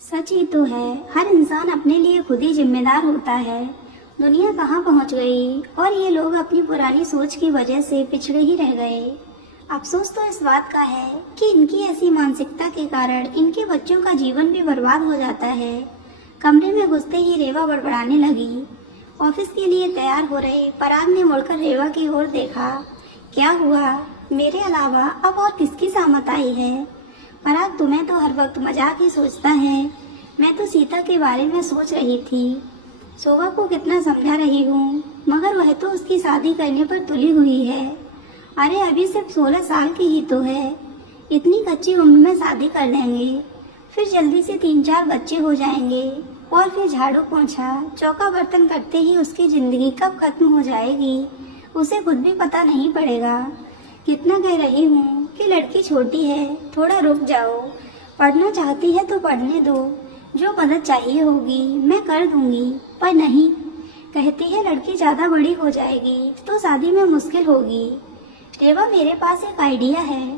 सच ही तो है। हर इंसान अपने लिए खुद ही जिम्मेदार होता है। दुनिया कहाँ पहुँच गई और ये लोग अपनी पुरानी सोच की वजह से पिछड़े ही रह गए। अफसोस तो इस बात का है कि इनकी ऐसी मानसिकता के कारण इनके बच्चों का जीवन भी बर्बाद हो जाता है। कमरे में घुसते ही रेवा बड़बड़ाने लगी। ऑफिस के लिए तैयार हो रहे पराग ने मुड़कर रेवा की ओर देखा। क्या हुआ? मेरे अलावा अब और किसकी सहमत आई है? पराग, तुम्हें तो हर वक्त मजाक ही सोचता है। मैं तो सीता के बारे में सोच रही थी। शोभा को कितना समझा रही हूँ, मगर वह तो उसकी शादी करने पर तुली हुई है। अरे अभी सिर्फ 16 साल की ही तो है। इतनी कच्ची उम्र में शादी कर देंगे, फिर जल्दी से 3-4 बच्चे हो जाएंगे और फिर झाड़ू पोंछा चौका बर्तन करते ही उसकी जिंदगी कब खत्म हो जाएगी उसे खुद भी पता नहीं पड़ेगा। कितना कह रही हूँ कि लड़की छोटी है, थोड़ा रुक जाओ। पढ़ना चाहती है तो पढ़ने दो, जो मदद चाहिए होगी मैं कर दूंगी। पर नहीं, कहती है लड़की ज्यादा बड़ी हो जाएगी तो शादी में मुश्किल होगी। रेवा, मेरे पास एक आइडिया है।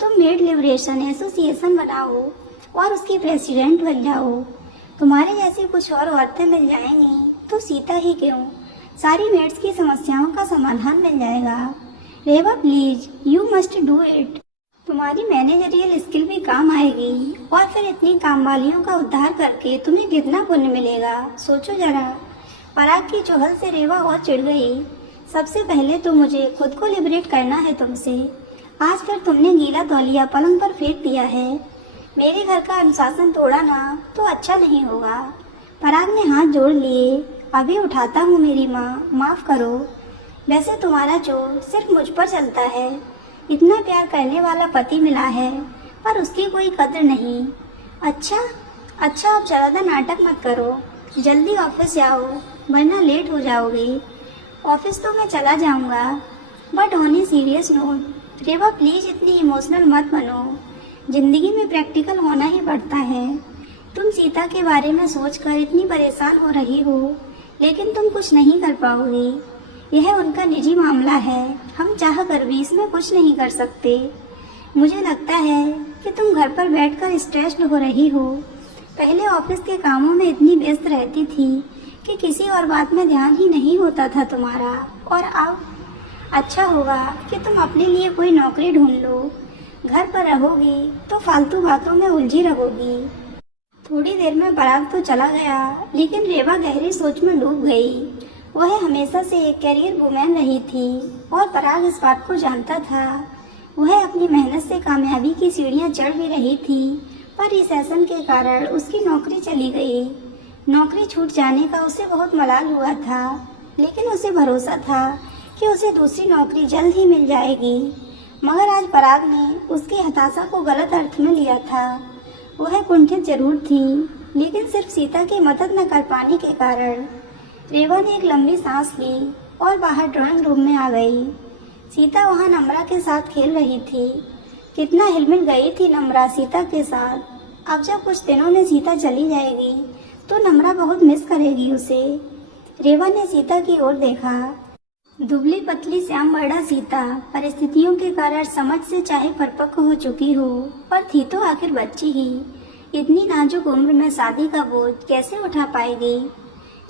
तुम मेड लिबरेशन एसोसिएशन बनाओ और उसकी प्रेसिडेंट बन जाओ। तुम्हारे जैसी कुछ और औरतें मिल जाएंगी तो सीता ही क्यों, सारी मेड्स की समस्याओं का समाधान मिल जाएगा। Reva please, you must do it. तुम्हारी मैनेजरियल स्किल भी काम आएगी और फिर इतनी काम वालियों का उद्धार करके तुम्हें कितना पुण्य मिलेगा, सोचो जरा। पराग की चुहल से रेवा और चिढ़ गई। सबसे पहले तो मुझे खुद को लिबरेट करना है तुमसे। आज फिर तुमने गीला तौलिया पलंग पर फेंक दिया है। मेरे घर का अनुशासन तोड़ा ना तो अच्छा नहीं होगा। पराग ने हाथ जोड़ लिए। अभी उठाता हूँ मेरी माँ, माफ करो। वैसे तुम्हारा जोर सिर्फ मुझ पर चलता है। इतना प्यार करने वाला पति मिला है पर उसकी कोई कद्र नहीं। अच्छा अब ज्यादा नाटक मत करो, जल्दी ऑफिस जाओ वरना लेट हो जाओगे। ऑफिस तो मैं चला जाऊंगा, but on a serious note Reva please इतनी इमोशनल मत बनो। जिंदगी में प्रैक्टिकल होना ही पड़ता है। तुम सीता के बारे में सोचकर इतनी परेशान हो रही हो, लेकिन तुम कुछ नहीं कर पाओगी। यह उनका निजी मामला है, हम चाह कर भी इसमें कुछ नहीं कर सकते। मुझे लगता है कि तुम घर पर बैठकर स्ट्रेस्ड हो रही हो। पहले ऑफिस के कामों में इतनी व्यस्त रहती थी कि किसी और बात में ध्यान ही नहीं होता था तुम्हारा। और अब अच्छा होगा कि तुम अपने लिए कोई नौकरी ढूंढ लो। घर पर रहोगी तो फालतू बातों में उलझी रहोगी। थोड़ी देर में पराग तो चला गया, लेकिन रेवा गहरी सोच में डूब गई। वह हमेशा से एक कैरियर वुमेन रही थी और पराग इस बात को जानता था। वह अपनी मेहनत से कामयाबी की सीढ़ियां चढ़ भी रही थी, पर रिसेशन के कारण उसकी नौकरी चली गई। नौकरी छूट जाने का उसे बहुत मलाल हुआ था, लेकिन उसे भरोसा था कि उसे दूसरी नौकरी जल्द ही मिल जाएगी। मगर आज पराग ने उसकी हताशा को गलत अर्थ में लिया था। वह कुंठित जरूर थी, लेकिन सिर्फ सीता की मदद न कर पाने के कारण। रेवा ने एक लंबी सांस ली और बाहर ड्राइंग रूम में आ गई। सीता वहां नम्रा के साथ खेल रही थी। कितना हिलमिल गई थी नम्रा सीता के साथ। अब जब कुछ दिनों में सीता चली जाएगी तो नम्रा बहुत मिस करेगी उसे। रेवा ने सीता की ओर देखा। दुबली पतली श्याम वर्णा सीता परिस्थितियों के कारण समझ से चाहे परिपक्व हो चुकी हो, पर थी तो आखिर बच्ची ही। इतनी नाजुक उम्र में शादी का बोझ कैसे उठा पाएगी?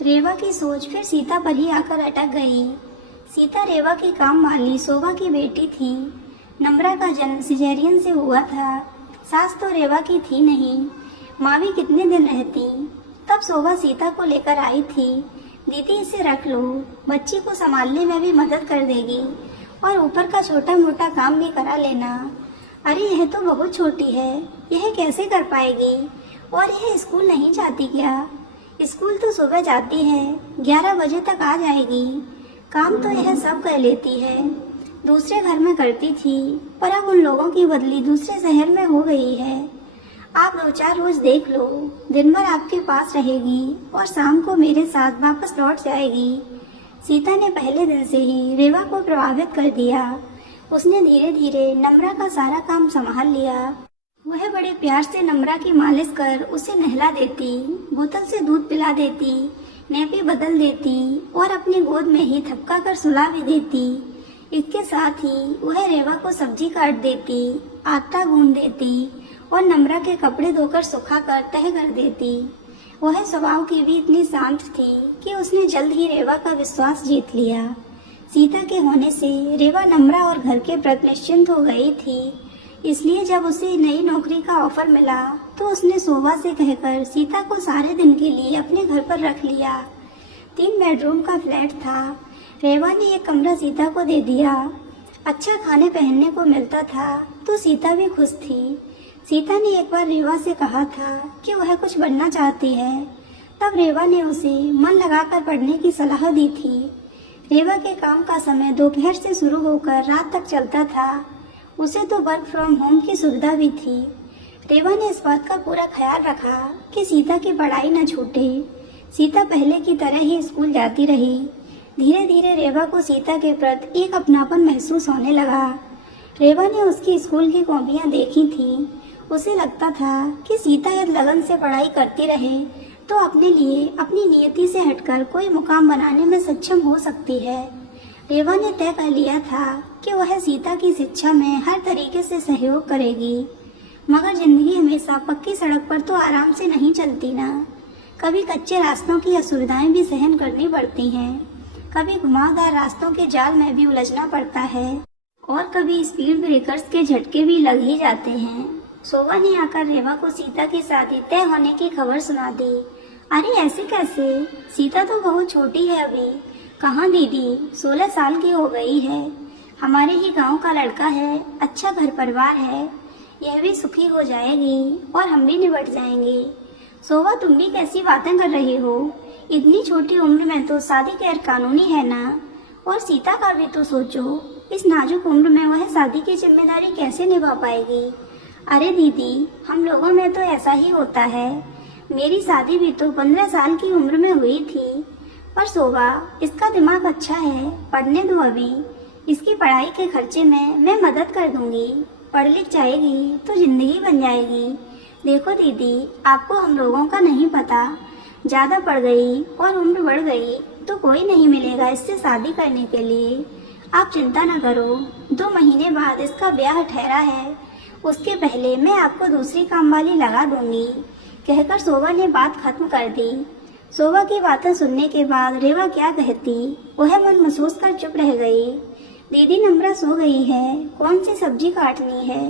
रेवा की सोच फिर सीता पर ही आकर अटक गई। सीता रेवा की काम वाली शोभा की बेटी थी। नम्रा का जन्म सिजेरियन से हुआ था। सास तो रेवा की थी नहीं, माँ भी कितने दिन रहती। तब शोभा सीता को लेकर आई थी। दीदी इसे रख लो, बच्ची को संभालने में भी मदद कर देगी और ऊपर का छोटा मोटा काम भी करा लेना। अरे यह तो बहुत छोटी है, यह कैसे कर पाएगी? और यह स्कूल नहीं जाती क्या? स्कूल तो सुबह जाती है, 11 बजे तक आ जाएगी। काम तो यह सब कर लेती है, दूसरे घर में करती थी, पर अब उन लोगों की बदली दूसरे शहर में हो गई है। आप 2-4 रोज देख लो, दिन भर आपके पास रहेगी और शाम को मेरे साथ वापस लौट जाएगी। सीता ने पहले दिन से ही रेवा को प्रभावित कर दिया। उसने धीरे धीरे नम्रा का सारा काम संभाल लिया। वह बड़े प्यार से नम्रा की मालिश कर उसे नहला देती, बोतल से दूध पिला देती, नैपी बदल देती और अपनी गोद में ही थपका कर सुला भी देती। इसके साथ ही वह रेवा को सब्जी काट देती, आटा गूंद देती और नम्रा के कपड़े धोकर सुखाकर तह कर देती। वह स्वभाव की भी इतनी शांत थी कि उसने जल्द ही रेवा का विश्वास जीत लिया। सीता के होने से रेवा नम्रा और घर के प्रति निश्चिंत हो गई थी। इसलिए जब उसे नई नौकरी का ऑफर मिला तो उसने शोभा से कहकर सीता को सारे दिन के लिए अपने घर पर रख लिया। 3 बेडरूम का फ्लैट था। रेवा ने एक कमरा सीता को दे दिया। अच्छा खाने पहनने को मिलता था तो सीता भी खुश थी। सीता ने एक बार रेवा से कहा था कि वह कुछ बनना चाहती है। तब रेवा ने उसे मन लगाकर पढ़ने की सलाह दी थी। रेवा के काम का समय दोपहर से शुरू होकर रात तक चलता था। उसे तो वर्क फ्रॉम होम की सुविधा भी थी। रेवा ने इस बात का पूरा ख्याल रखा कि सीता की पढ़ाई न छूटे। सीता पहले की तरह ही स्कूल जाती रही। धीरे धीरे रेवा को सीता के प्रति एक अपनापन महसूस होने लगा। रेवा ने उसकी स्कूल की कॉपियां देखी थी। उसे लगता था कि सीता यदि लगन से पढ़ाई करती रहे तो अपने लिए अपनी नियति से हटकर कोई मुकाम बनाने में सक्षम हो सकती है। रेवा ने तय कर लिया था कि वह सीता की शिक्षा में हर तरीके से सहयोग करेगी। मगर जिंदगी हमेशा पक्की सड़क पर तो आराम से नहीं चलती ना। कभी कच्चे रास्तों की असुविधाएं भी सहन करनी पड़ती हैं। कभी घुमावदार रास्तों के जाल में भी उलझना पड़ता है और कभी स्पीड ब्रेकर्स के झटके भी लग ही जाते हैं। शोभा ने आकर रेवा को सीता की शादी तय होने की खबर सुना दी। अरे ऐसे कैसे? सीता तो बहुत छोटी है अभी। कहाँ दीदी, 16 साल की हो गई है। हमारे ही गांव का लड़का है, अच्छा घर परिवार है। यह भी सुखी हो जाएगी और हम भी निबट जाएंगे। शोभा, तुम भी कैसी बातें कर रही हो? इतनी छोटी उम्र में तो शादी गैर कानूनी है ना। और सीता का भी तो सोचो, इस नाजुक उम्र में वह शादी की जिम्मेदारी कैसे निभा पाएगी? अरे दीदी, हम लोगों में तो ऐसा ही होता है। मेरी शादी भी तो 15 साल की उम्र में हुई थी। पर शोभा, इसका दिमाग अच्छा है, पढ़ने दो अभी। इसकी पढ़ाई के खर्चे में मैं मदद कर दूंगी। पढ़ लिख जाएगी तो जिंदगी बन जाएगी। देखो दीदी, आपको हम लोगों का नहीं पता। ज्यादा पढ़ गई और उम्र बढ़ गई तो कोई नहीं मिलेगा इससे शादी करने के लिए। आप चिंता न करो, 2 महीने बाद इसका ब्याह ठहरा है। उसके पहले मैं आपको दूसरी काम वाली लगा दूंगी। कहकर शोभा ने बात खत्म कर दी। शोभा की बातें सुनने के बाद रेवा क्या कहती, वह मन महसूस कर चुप रह गई। दीदी नम्रा सो गई है, कौन सी सब्जी काटनी है?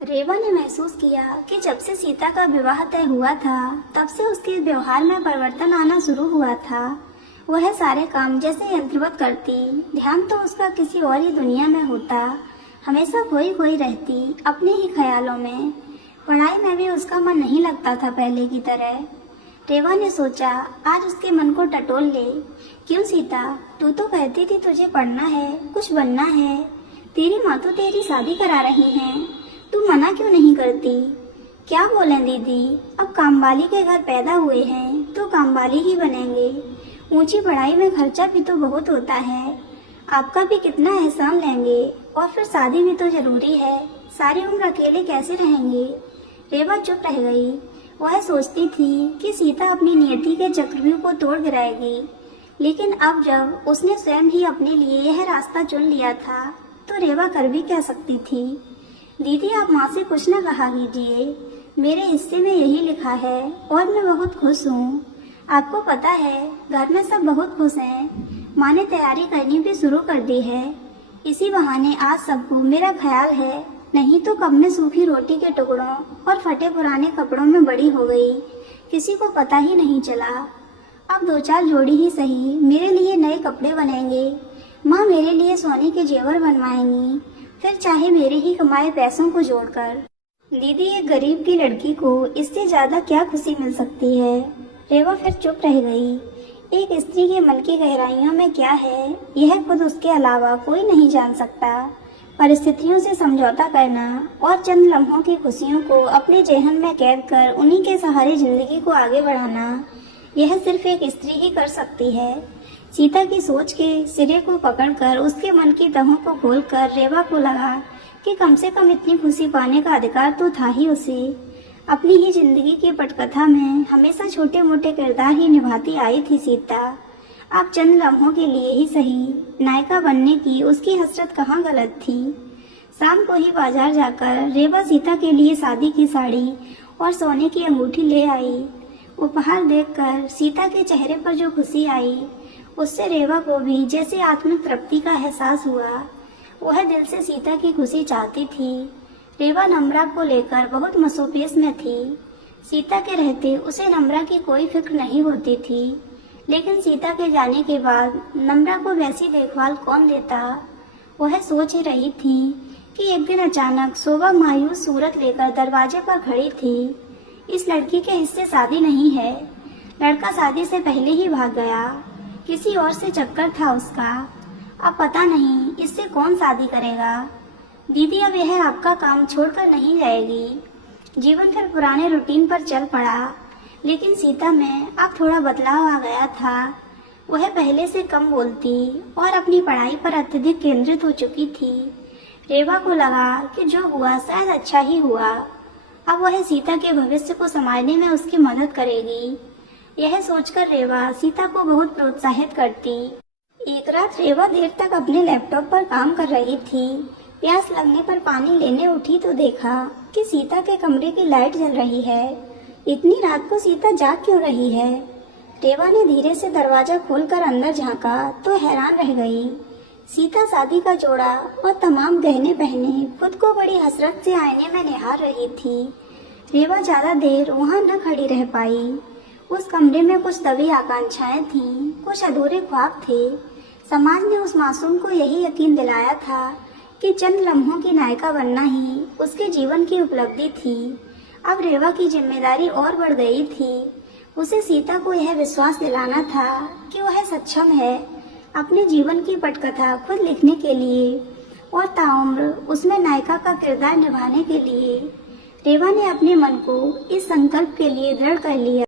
रेवा ने महसूस किया कि जब से सीता का विवाह तय हुआ था तब से उसके व्यवहार में परिवर्तन आना शुरू हुआ था। वह सारे काम जैसे यंत्रवत करती, ध्यान तो उसका किसी और ही दुनिया में होता। हमेशा खोई खोई रहती अपने ही ख्यालों में। पढ़ाई में भी उसका मन नहीं लगता था पहले की तरह। रेवा ने सोचा आज उसके मन को टटोल ले। क्यों सीता, तू तो कहती थी तुझे पढ़ना है, कुछ बनना है। तेरी माँ तो तेरी शादी करा रही हैं, तू मना क्यों नहीं करती? क्या बोलें दीदी, अब कामवाली के घर पैदा हुए हैं तो कामवाली ही बनेंगे। ऊंची पढ़ाई में खर्चा भी तो बहुत होता है। आपका भी कितना एहसान लेंगे और फिर शादी भी तो जरूरी है। सारी उम्र अकेले कैसे रहेंगे? रेवा चुप रह गई। वह सोचती थी कि सीता अपनी नियति के चक्रव्यूह को तोड़ गिराएगी, लेकिन अब जब उसने स्वयं ही अपने लिए यह रास्ता चुन लिया था तो रेवा कर भी क्या सकती थी। दीदी, आप माँ से कुछ न कहा कीजिए, मेरे हिस्से में यही लिखा है और मैं बहुत खुश हूँ। आपको पता है घर में सब बहुत खुश हैं। माँ ने तैयारी करनी भी शुरू कर दी है। इसी बहाने आज सबको मेरा ख्याल है, नहीं तो कब में सूखी रोटी के टुकड़ों और फटे पुराने कपड़ों में बड़ी हो गई, किसी को पता ही नहीं चला। अब 2-4 जोड़ी ही सही मेरे लिए नए कपड़े बनेंगे। माँ मेरे लिए सोने के जेवर बनवाएंगी, फिर चाहे मेरे ही कमाए पैसों को जोड़कर। दीदी, एक गरीब की लड़की को इससे ज्यादा क्या खुशी मिल सकती है? रेवा फिर चुप रह गई। एक स्त्री के मन की गहराइयों में क्या है, यह खुद उसके अलावा कोई नहीं जान सकता। परिस्थितियों से समझौता करना और चंद लम्हों की खुशियों को अपने जेहन में कैद कर उन्हीं के सहारे जिंदगी को आगे बढ़ाना, यह सिर्फ एक स्त्री ही कर सकती है। सीता की सोच के सिरे को पकड़कर उसके मन की तहों को खोलकर रेवा को लगा कि कम से कम इतनी खुशी पाने का अधिकार तो था ही उसे। अपनी ही जिंदगी की पटकथा में हमेशा छोटे मोटे किरदार ही निभाती आई थी सीता। अब चंद लम्हों के लिए ही सही नायिका बनने की उसकी हसरत कहाँ गलत थी। शाम को ही बाजार जाकर रेवा सीता के लिए शादी की साड़ी और सोने की अंगूठी ले आई। उपहार देखकर सीता के चेहरे पर जो खुशी आई, उससे रेवा को भी जैसे आत्मिक तृप्ति का एहसास हुआ। वह दिल से सीता की खुशी चाहती थी। रेवा नम्रा को लेकर बहुत मसोपेश में थी। सीता के रहते उसे नम्रा की कोई फिक्र नहीं होती थी, लेकिन सीता के जाने के बाद नम्रा को वैसी देखभाल कौन देता। वह सोच ही रही थी कि एक दिन अचानक शोभा मायूस सूरत लेकर दरवाजे पर खड़ी थी। इस लड़की के हिस्से शादी नहीं है। लड़का शादी से पहले ही भाग गया। किसी और से चक्कर था उसका। अब पता नहीं इससे कौन शादी करेगा। दीदी, अब यह आपका काम छोड़कर नहीं जाएगी। जीवन फिर पुराने रूटीन पर चल पड़ा, लेकिन सीता में अब थोड़ा बदलाव आ गया था। वह पहले से कम बोलती और अपनी पढ़ाई पर अत्यधिक केंद्रित हो चुकी थी। रेवा को लगा कि जो हुआ शायद अच्छा ही हुआ। अब वह सीता के भविष्य को संभालने में उसकी मदद करेगी। यह सोचकर रेवा सीता को बहुत प्रोत्साहित करती। एक रात रेवा देर तक अपने लैपटॉप पर काम कर रही थी। प्यास लगने पर पानी लेने उठी तो देखा कि सीता के कमरे की लाइट जल रही है। इतनी रात को सीता जाग क्यों रही है? रेवा ने धीरे से दरवाजा खोलकर अंदर झांका तो हैरान रह गई। सीता शादी का जोड़ा और तमाम गहने पहने खुद को बड़ी हसरत से आईने में निहार रही थी। रेवा ज्यादा देर वहां न खड़ी रह पाई। उस कमरे में कुछ दबी आकांक्षाएं थीं, कुछ अधूरे ख्वाब थे। समाज ने उस मासूम को यही यकीन दिलाया था कि चंद लम्हों की नायिका बनना ही उसके जीवन की उपलब्धि थी। अब रेवा की जिम्मेदारी और बढ़ गई थी। उसे सीता को यह विश्वास दिलाना था कि वह सक्षम है अपने जीवन की पटकथा खुद लिखने के लिए और ताउम्र उसमें नायिका का किरदार निभाने के लिए। रेवा ने अपने मन को इस संकल्प के लिए दृढ़ कर लिया।